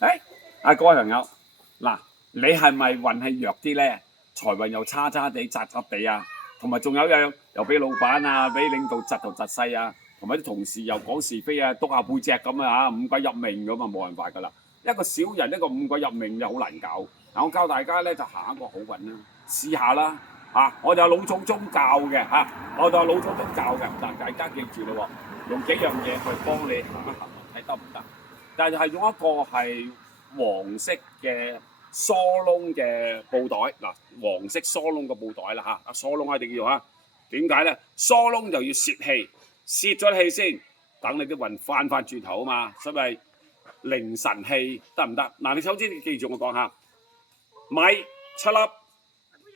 誒，各位朋友，嗱，你係咪運氣弱啲咧？財運又差差地、雜雜地啊，同埋仲有樣又俾老闆啊、俾領導窒頭窒勢啊，同埋啲同事又講是非啊、督下背脊咁啊嚇，五鬼入命咁啊，冇辦法噶啦。一個小人一個五鬼入命就好難搞。嗱，我教大家咧就行一個好運啦，試下啦嚇。我就老祖宗教嘅嚇，我就老祖宗教嘅，但大家記住咯喎，用幾樣嘢去幫你行一行，睇得唔得？但係用一個係黃色嘅疏窿嘅布袋，嗱，黃色疏窿嘅布袋啦嚇，疏窿一定要嚇。點解咧？疏窿就要泄氣，泄咗氣先，等你啲運翻轉頭啊嘛，所謂凌神氣得唔得？嗱，你首先記住我講下，米7粒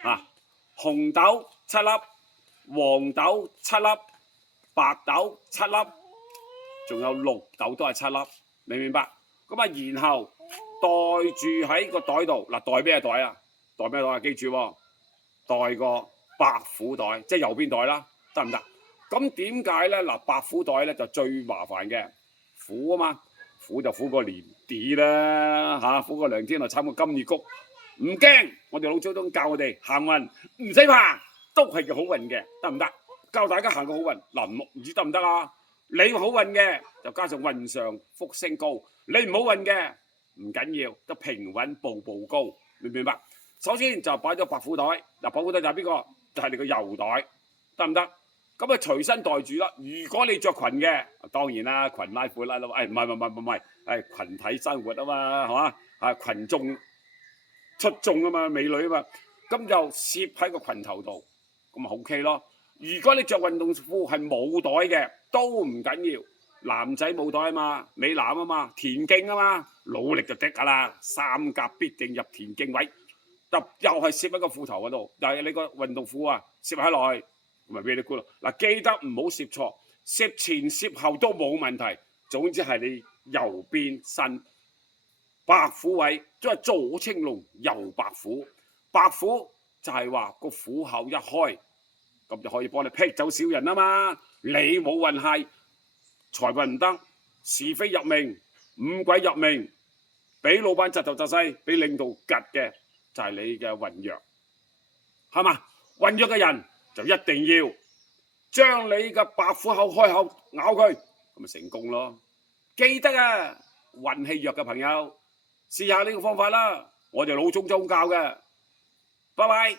啊，紅豆7粒，黃豆7粒，白豆7粒，仲有綠豆都係7粒。明唔明白？咁啊，然後袋住喺個袋度，嗱，袋咩袋啊？袋咩袋啊？記住喎，袋個白虎袋，即係右邊袋啦，得唔得？咁點解咧？嗱，白虎袋咧就最麻煩嘅，虎啊嘛，虎就虎過年啲啦嚇，虎過梁天來慘過金魚谷，唔驚，我哋老祖宗教我哋行運唔使怕，都係叫好運嘅，得唔得？教大家行個好運，嗱，唔知得唔得啊？你好運嘅就加上運上福星高，你唔好運嘅唔緊要，得平穩步步高，明唔明白？首先就擺咗白虎袋，嗱，白虎袋就係邊個？就係你個右袋，得唔得？咁啊隨身袋住啦。如果你着裙嘅，當然啦，裙拉褲拉啦，唔係，係群體生活啊嘛，係嘛？啊群眾出眾啊嘛，美女啊嘛，咁就攝喺個裙頭度，咁咪 OK 咯。如果你着運動褲係冇袋嘅，都唔緊要。男仔冇袋啊嘛，美男啊嘛，田徑啊嘛，努力就得㗎啦。三甲必定入田徑位，又係攝喺個褲頭嗰度，但係你個運動褲啊攝喺落去，咪 very good 咯。嗱，記得唔好攝錯，攝前攝後都冇問題。總之係你右邊身白虎位，即係左青龍右白虎。白虎就係話個虎口一開。咁就可以幫你劈走小人啊嘛！你冇運氣，財運唔得，是非入命，五鬼入命，俾老闆窒頭窒勢，俾領導吉嘅就係你嘅運弱，係嘛？運弱嘅人就一定要將你嘅白虎口開口咬佢，咁咪成功咯！記得啊，運氣弱嘅朋友試下呢個方法啦，我哋老祖宗教嘅，拜拜。